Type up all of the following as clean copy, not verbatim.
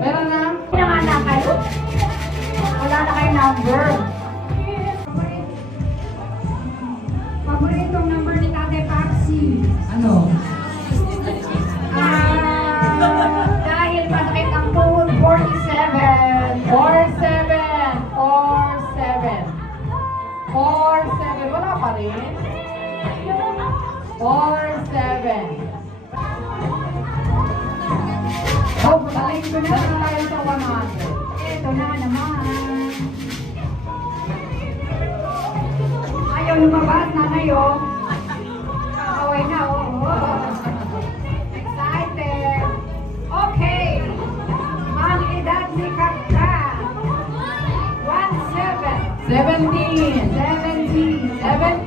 Meron na? Pinanganak kayo? Wala na kayo number. Paboritong number ni Tate Paxi. Ano? Dahil masakit ang tuhod, 47. 47. 47. 47. Wala pa rin. 47. Oh, balik ko na tayo sa 100. Ito na naman. Ayaw lumabas na ngayon. Away na, excited. Okay. Ang edad ni Kaka. 17. 17. 17.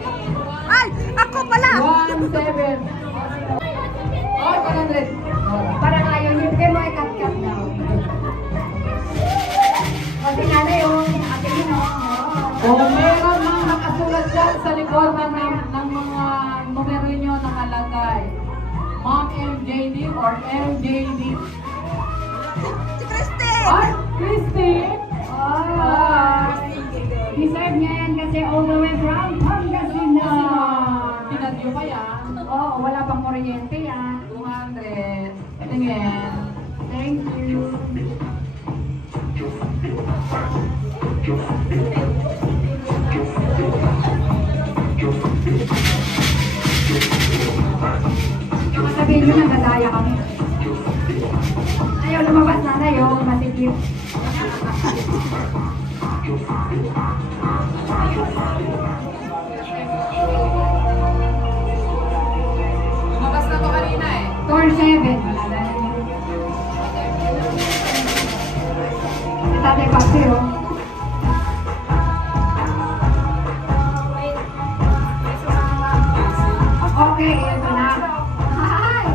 Ay! Ako pala! 17. Oh, 100. Parang ayaw niyo. Bigay mo ay cut-cut daw. Kasi nanay yung ate nyo. Oh, meron mga nakasulat dyan sa likod ng mga numero nyo nakalagay. Mom MJD or MJD. Si Christy! Ay, Christy! Ay! Deserve niya yan kasi all the way from Pangasinan. Pinadyo pa yan? Oo, wala pang kuryente yan. 200. Ito yan. Thank you. Sabihin nyo, nagdadaya kami. Ayaw lumabas na na yun, matigil. Lumabas na to kanina eh. 47. Si Tatay Papi, oh. Okay, ito na. Hi!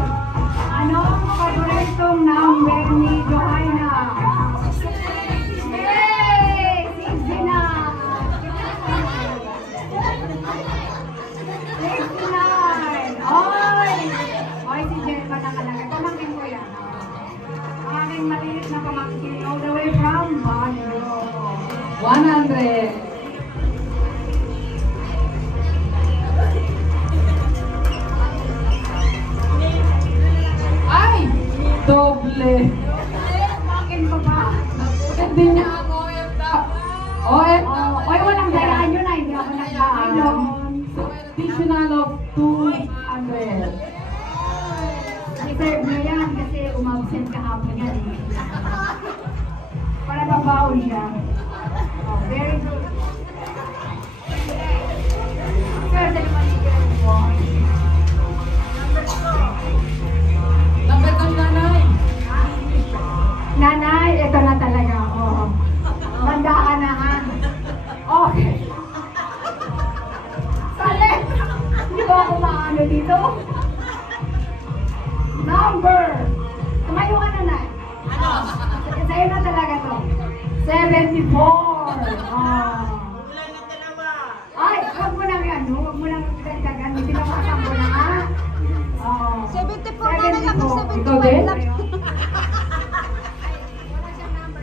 Anong paboritong number ni Johanna? Yay! 69! Oy! Oy, si Jelma nakalagay. Pamangkin ko yan. Ang aming maliit na pamangkin all the way from Baguio. 100. Doble. Bakit pa ba? Hindi niya ako OF. Oy, walang dayaan yun na. Hindi ako nagdaan. So, an additional of 200. Deserve niya yan kasi umabsent kahapon yan. Para babaon siya. Oh, very good. Pwede naman i-get mo. Number 2 nanay. Nanay, ito na talaga. Oh. Bandaan na ha. Okay. Sali. Hindi ba ako maano dito? Number. Tumayo ka na, Nay. Ano? Sa'yo na talaga to. 74. Oh. Wala na dalawa. Ay, huwag mo nang ano. Huwag mo nang dagdagan. Hindi na makasang ko na ha. Oh. 74 na lang ako. 74 Ikaw din? lang.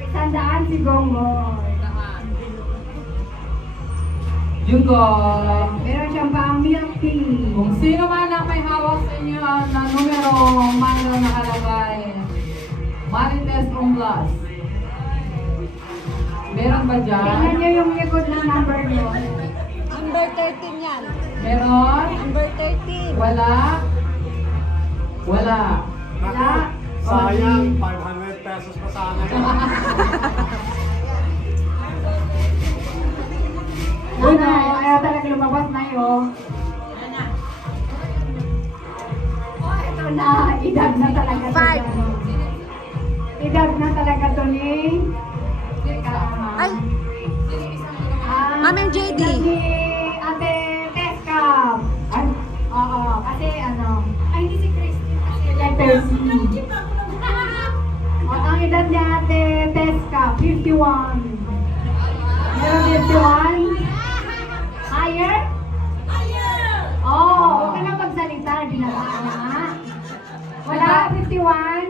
Tandaan si Gongoy. Yun ko. Meron siyang pang milk tea. Kung sino man ang may hawak sa inyo na numero man na nakalagay. Marites Onglas. Meron ba dyan? Tingnan niyo yung likod ng number niyo. Number 13 yan. Meron? Number 13. Wala? Wala. Wala. Sayang, 500 pesos pa sana yun. Ano, kaya talaga lumabas na yun. Oh, ito na. Idag na talaga to. Five. Idag na talaga to ni... Ay! Ma'am JD. Ni Ate Teskam. Ay, oo. Kasi ano... Ay, hindi si Christy. Kasi letter C. At ang edad niya Ate Teska, 51. Meron 51? Higher?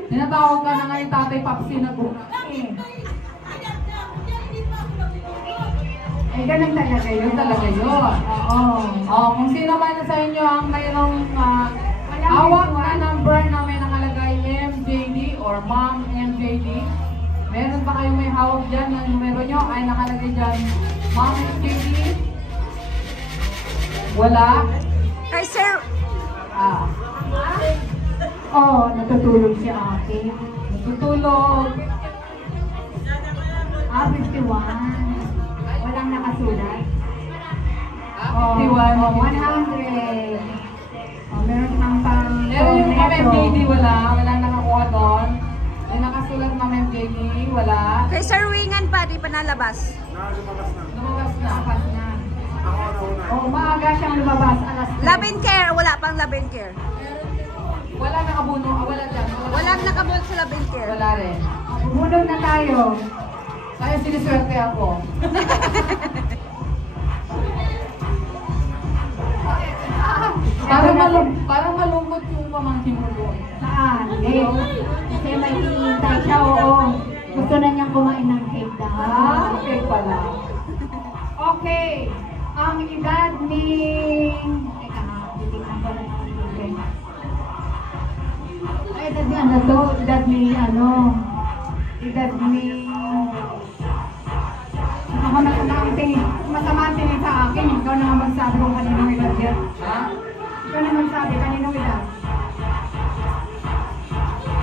Tinatawag ka na nga yung Tatay Papsi na guna. Eh, ganun talaga yun. Yun talaga yun. Oo. Kung sino man sa inyo ang mayroong hawak na number na may nakalagay MJD or Ma'am MJD, meron ba kayong may hawak dyan na numero nyo ay nakalagay dyan Ma'am MJD? Wala? Kay Sir, Natutulog si ate. Natutulog. 51. Walang nakasulat. 51. 100. Meron kang pang... Meron yung Ma'am MJD, wala. Wala nakakuha doon. May nakasulat Ma'am MJD, wala. kay Sir Wingan pa, di pa nalabas. Lumabas na. Lumabas na. Tapas na. Ako na una. Maaga siyang lumabas. Alas 10. Love and Care, wala pang Love and Care. Wala nakabuno. Wala dyan. Walang nakabul sa Love and Care. Wala rin. Bumulog na tayo. Kaya siniswerte ako. Parang malungkot yung pamangkin mo doon. Saan? Kasi may hinihintay siya, oo. Gusto na niyang kumain ng cake daw. Okay pala. Okay. Ang edad ni... Teka nga, titignan ko na yung edad. Ay, edad ni ano to? Edad ni ano? Edad ni... Ako masama ang tingin sa akin. Ikaw na nga magsabi kung kaninong edad yan. Ha? Ikaw na magsabi kaninong edad.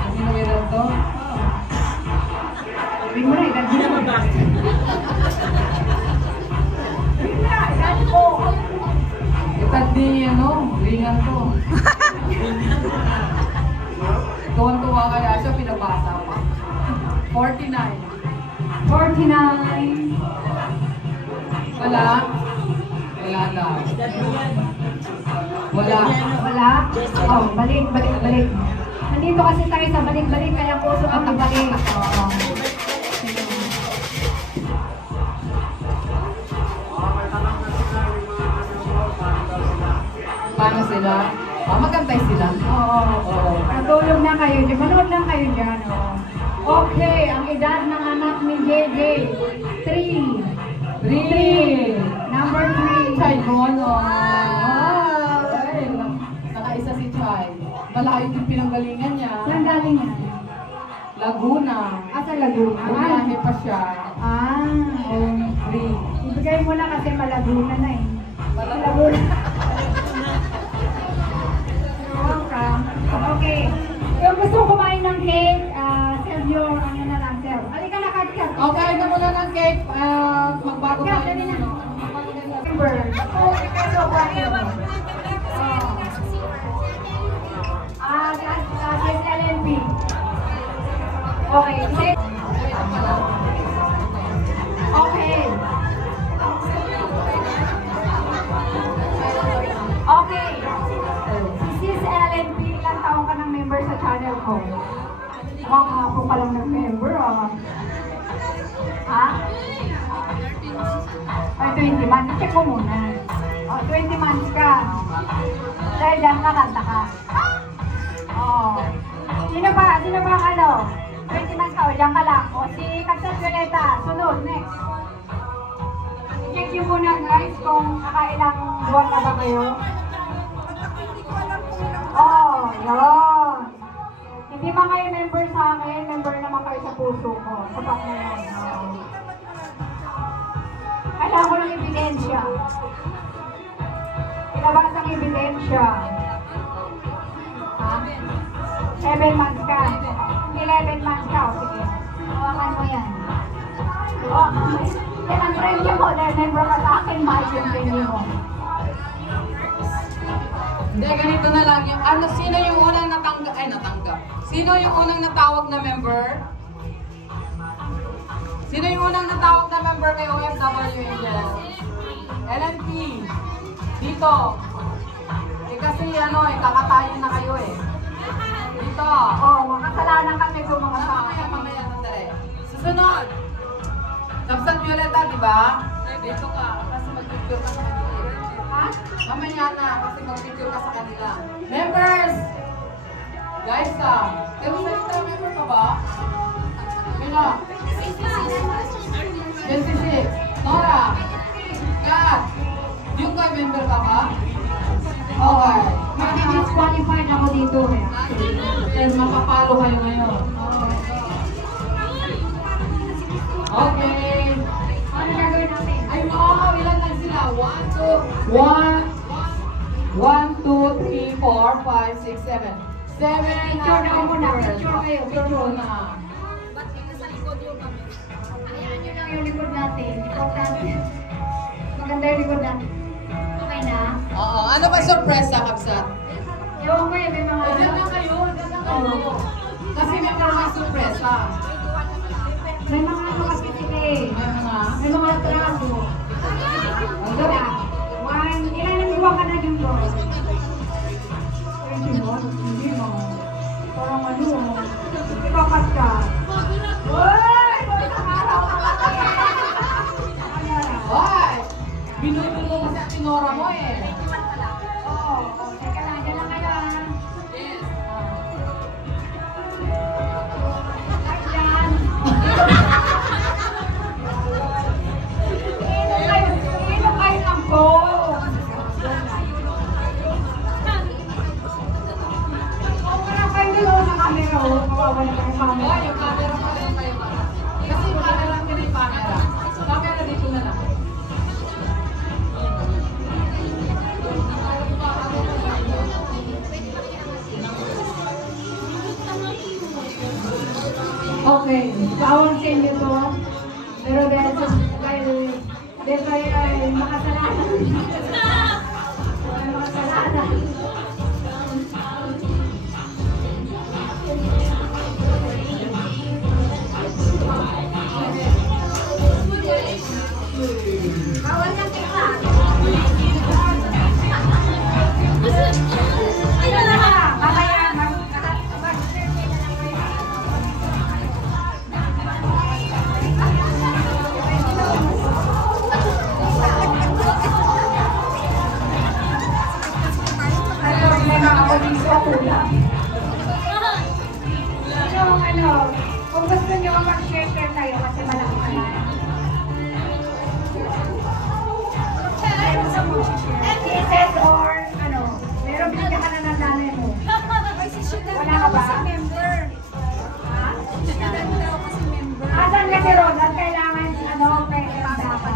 Hindi mo meron to? Sabi mo na, edad niya. Edad ko. Itad din ano, ringan to. Tuwan-tuwa kaya siya, pinabasa pa. 49. 49. Wala? Wala daw. Wala. Wala? Balik. Nandito kasi tayo sa balik-balik, kaya puso ang balik. Oo. May tanong na sila yung mga nanonood, paano daw sila? Paano sila? Magantay sila. Oo. Natulog na kayo dyan. Manood lang kayo dyan. Okay, ang edad ng anak ni JJ. 3. Number 3. Chay ko, ano? Ay, nakaisa si Chay. Malayo yung pinanggalingan niya. Saan galing yan? Laguna. Sa Laguna. Bumiyahe pa siya. Ibigay mo na kasi Malaguna na eh. Malaguna. Welcome. Okay. Yung gusto kumain ng cake, serve your, ano na lang, serve. Halika na, Kat. Okay, na muna ng cake. Magbago Kat, tayo. dali na. Remember. Ikaw ba yun? Yes, LNP. Okay. Okay. Okay. Si Sis LNP, ilang taong ka ng member sa channel ko? Mukhang ako pa lang ng member, Ha? Ay, 20 months. Check mo muna. 20 months ka. Dahil dyan kakanta ka. Sino ba ang ano? 20 months ka, dyan ka lang. Si Katsat Violeta, sunod, next. I-check nyo muna guys kung nakailang buwan na ba kayo. Yun. Hindi ba kayo member sa akin? Member naman kayo sa puso ko. Sapat na yan. Kailangan ko ng ebidensya. Ilabas ang ebidensya. 7 months ka. 11 months ka. Sige. Hawakan mo yan. Yan ang premyo mo. Dahil member ka sa akin, mahal yung premyo mo. Hindi, ganito na lang. Sino yung unang natanggap? Sino yung unang natawag na member? Sino yung unang natawag na member kay OFW Angel? LNP. Dito. Kasi kakatayo na kayo Dito. Makasalanan kami kung mga Mamaya, sandali. Susunod. Kapsat Violeta, di ba? Dito ka. Kasi mag-picture ka sa kanila. Mamaya na, kasi mag-picture ka sa kanila. Members! Guys, Terusalita, member ka ba? Sino? 26. Nora. Kat. Yung ka member ka ba? Okay. Kasi disqualified ako dito eh. Then mapapalo kayo ngayon. Okay. Ano gagawin natin? Ay, wow! Ilan lang sila? 1, 2, 3, 4, 5, 6, 7. 7 Picture na muna. Picture kayo. Picture na. Ayan nyo lang yung likod natin. Importante. Maganda yung likod natin. Okay na? Oo. Ano ba sorpresa, Kapsat? Ewan ko eh, may mga... Diyan lang kayo. Diyan lang kayo. Kasi may mga sorpresa. May mga ano kasi sila eh. May mga traso. Ito na. Ilan ang buwan ka na dun ko? 20 mo? Hindi mo. Parang ano mo. Ipapat ka. Uy! Basta araw ka kasi. Hoy! Binubulo mo sa tinora mo eh. Oo. Teka lang. Diyan lang kayo ah. Yes. Ay, dyan. Inom kayo ng Coke. Wala kayo dito sa camera oh. Kawawa na kayo camera. Hoy, yung camera pa rin kayo. Kasi yung camera lang din yung camera. Camera dito na lang. Okay, bawal sa inyo to. Pero dahil kayo ay makasalanan. Ay makasalanan. Bawal ng teka. Ano na ba? Mamaya, mag-survey na lang kayo. May problema ako dito, kuya. Kung gusto nyo mag-share tayo kasi malaki ka na. Kisses or meron bigyan ka na ng nanay mo. Wala ka ba? Asan ka si Ronald? Kailangan pera dapat.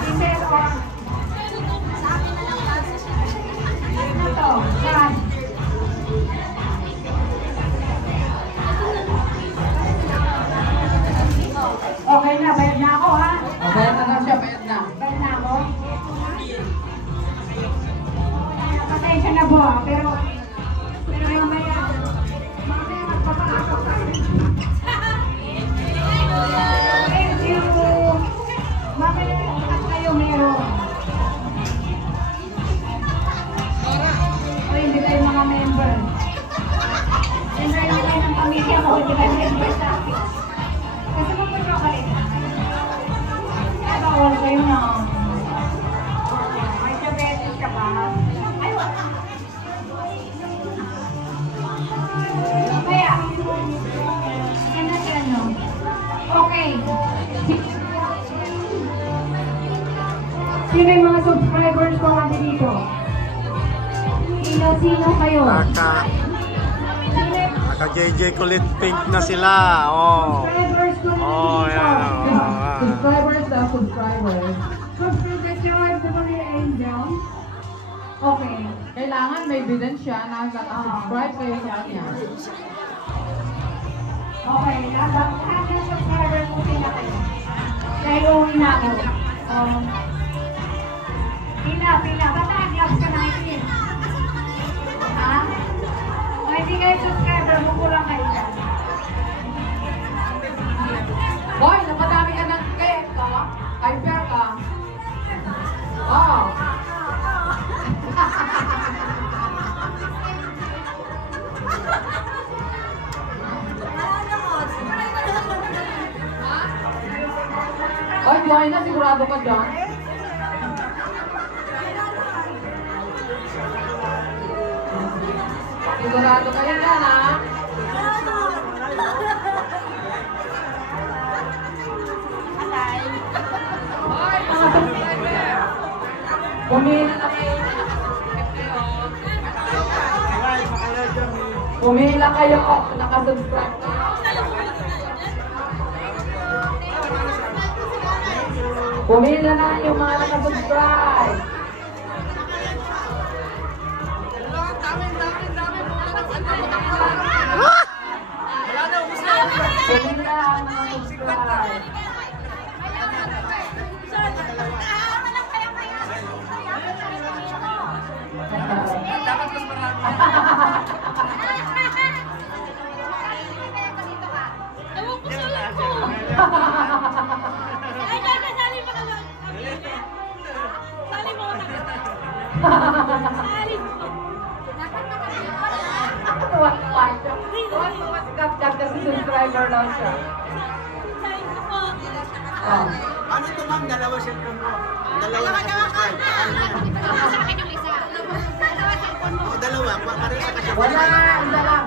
Kisses or ano to? Saan? Okay na, bayad na ako ha? Bayad na siya, bayad na. Bayad na ako? Pasensya na po ha, pero yung bayad, mamaya magpapakaso ka. Thank you. Mamaya at kayo meron. O hindi kayo mga member. Member lang kayo ng pamilya ko, hindi kayo member sa akin. Kasi magpapakaso ka rin. Bawal kayo na. May diabetes ka ba? Ay, wala. Kaya, yan na. Okay. Sino yung mga subscribers ko kasi dito? Sino kayo? Naka JJ Kulit Pink na sila. Oh. Subscribers ko na Oh, dito. yan. Subscribers daw, subscribers. Subscribe sa mga angel. Okay. Kailangan may ebidensya na subscribe kayo sa kanya. Okay, lahat ng subscriber mo sila kayo. Dahil uwi na ako. Pila. Basta nag-vlog ka na itin. Ha? O hindi kayo subscriber mo, kulang kayo dyan. Boy, napadami ka ng cake, ha? Ay, fair ka. Oh. Oy, Joy na, sigurado ka dyan. Sigurado kayo yan, ha? Hoy, mga subscriber! Pumila na kayo. Pumila kayo. Nakasubscribe na. Pumila na yung mga nakasubscribe. Pumila ang mga subscribe. Kasi subscriber lang siya. Oh. Ano ito ma'am? Dalawa cellphone mo. Dalawa subscribe. O dalawa. Pareho sa kasi. Wala, isa lang.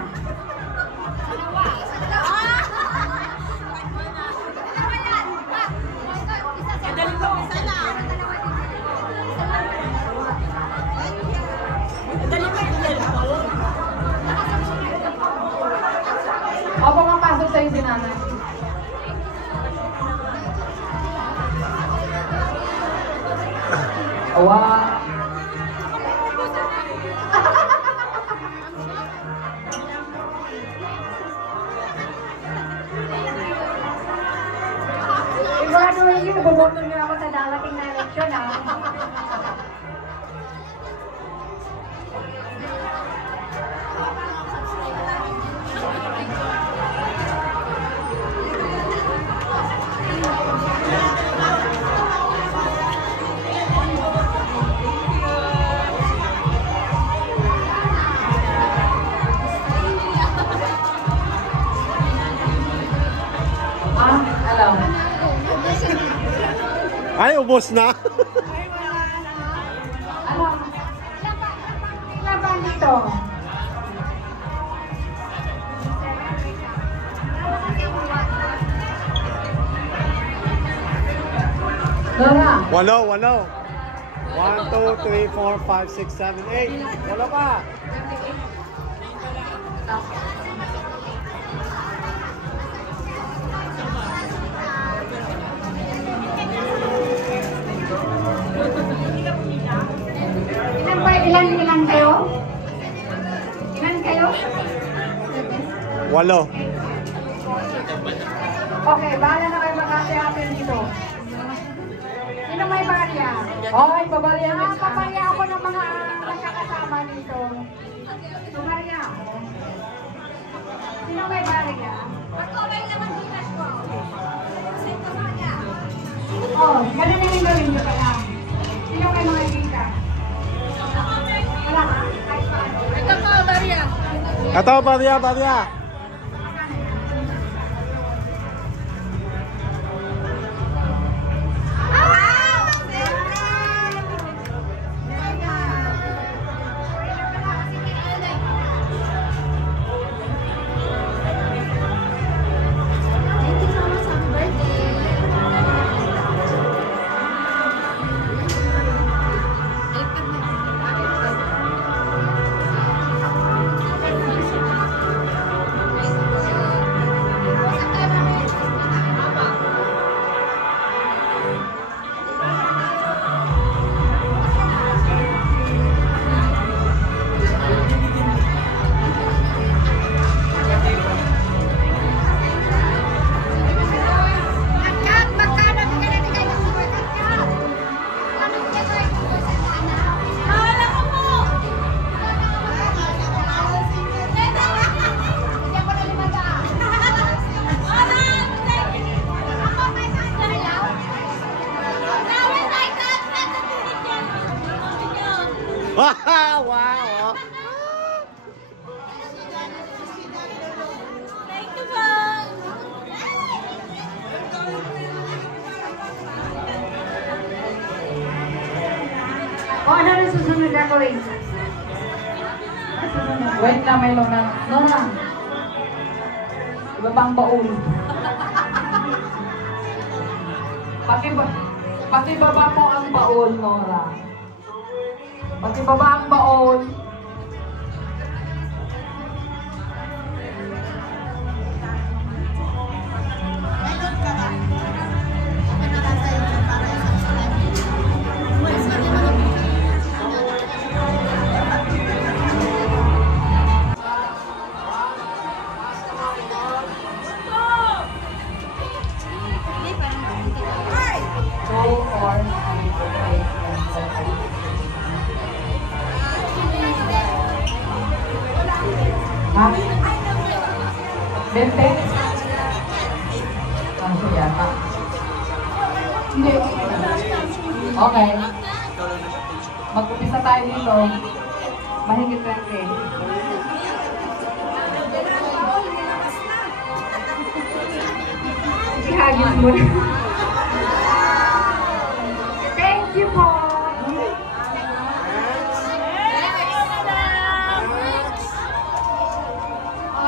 Opo, mapasok sa'yo si nanay. Awa. Siguraduhin niyo, buboto niyo ako sa darating na eleksyon, ha? Alam. Ay, ubos na. Ano? Ilan ba dito? Nora. Walo, walo. 1, 2, 3, 4, 5, 6, 7, 8. Walo pa. Ilan kayo? Ilan kayo? Walo. Okay, bahala na kayo mag-ate-ate dito. Sino may barya? Hoy, pabarya mo. Pabarya ako ng mga nakakasama dito. Pabarya ako. Sino may barya? Ako may naman bilas ko. Oh, ganun na yung gawin nyo pala. Sino may mga kita? Wala ka? Kahit paano. Ito po, Maria. Ito, barya, barya. Wow. Thank you po. O ano na susunod na gawin? Susunod. Wait na, may Nora. Nora! Iba ba ang baul? Pakibaba mo ang baul, Nora. Pakibaba ang baul. Ha? 20? Kaso yata. Hindi. Okay. Mag-upisa tayo dito. Mahigit 20. Ihagis mo na. Thank you po.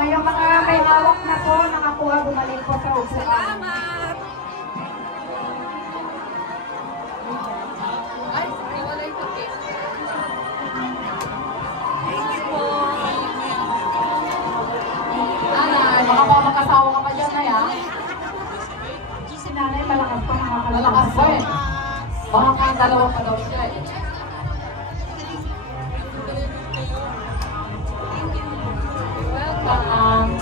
Yung mga may hawak na po, nakakuha, bumalik po sa upuan. Salamat! Baka makakasawa ka pa dyan na yan. Si nanay malakas pa makakalakas. Lalakas pa eh. Baka kang dalawa pa daw siya eh. Welcome.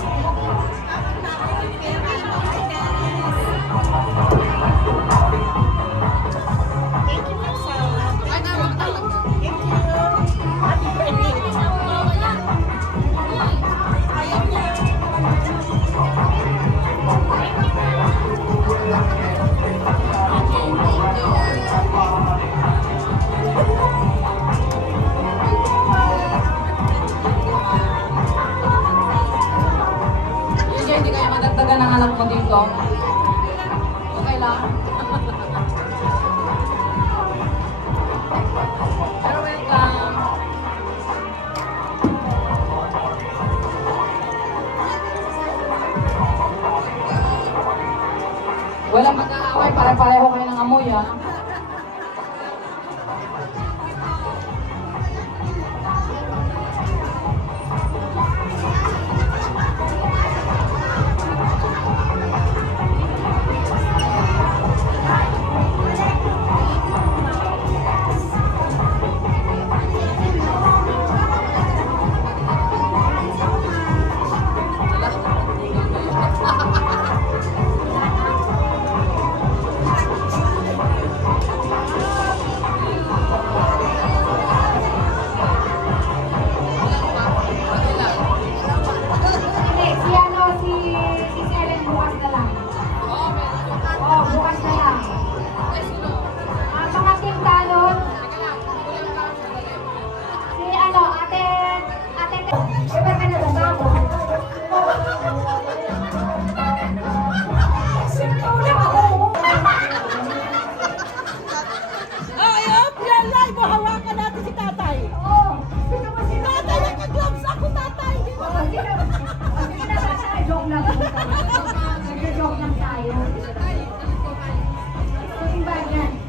Hindi kayo madagdagan ng anak mo dito. Okay lang. Pero welcome. Walang mag-aaway, pare-pareho kayo ng amoy ah.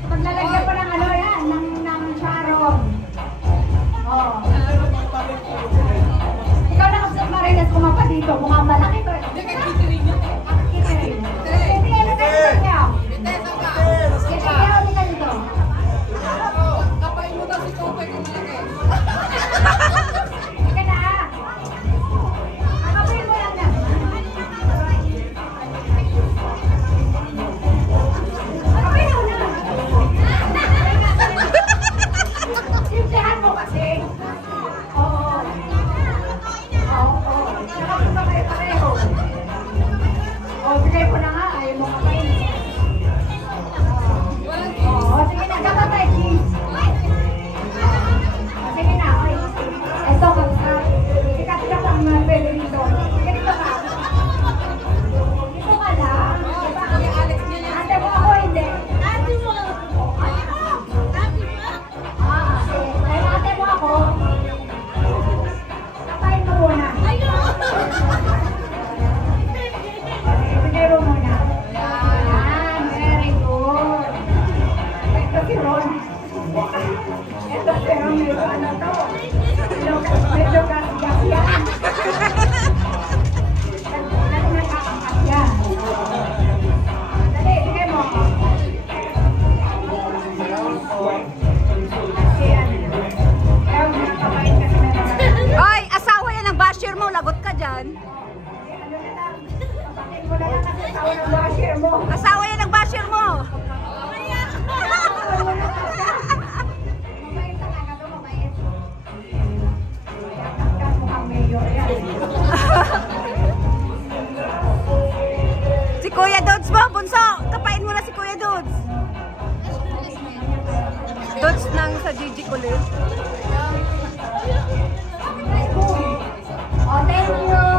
Paglalagyan pa ng ano yan, ng charong. Oh. Ikaw na kapsat Marinas, kumapa dito, mukhang malaki to. Hindi, kay catering yun eh. Catering. Hindi, ano kayo niya? Hindi, kaya ulit ka dito. Kapay mo daw si Tupay kung malaki. Hindi ka na ah. Akapin mo lang na. Akapin mo na. Simplihan mo kasi. Oo. Oo. Tsaka pa kayo pareho. yun. Ito pero medyo ano to. Medyo gas-gas yan. Nakakangkat yan. Dali, bigay mo. Kasi ano yun. Kaya nakakabain kasi meron. Ay, asawa yan ang basher mo. Lagot ka dyan. Ano na lang. Papakin mo na lang kasi asawa ng basher mo. Asawa yan ang basher mo. Mabait talaga to, mabait. Kaya mukhang mayor yan. Si Kuya Dudes mo, bunso. Kapain mo na si Kuya Dudes. Dudes ng sa Gigi kulit. Oh, thank you.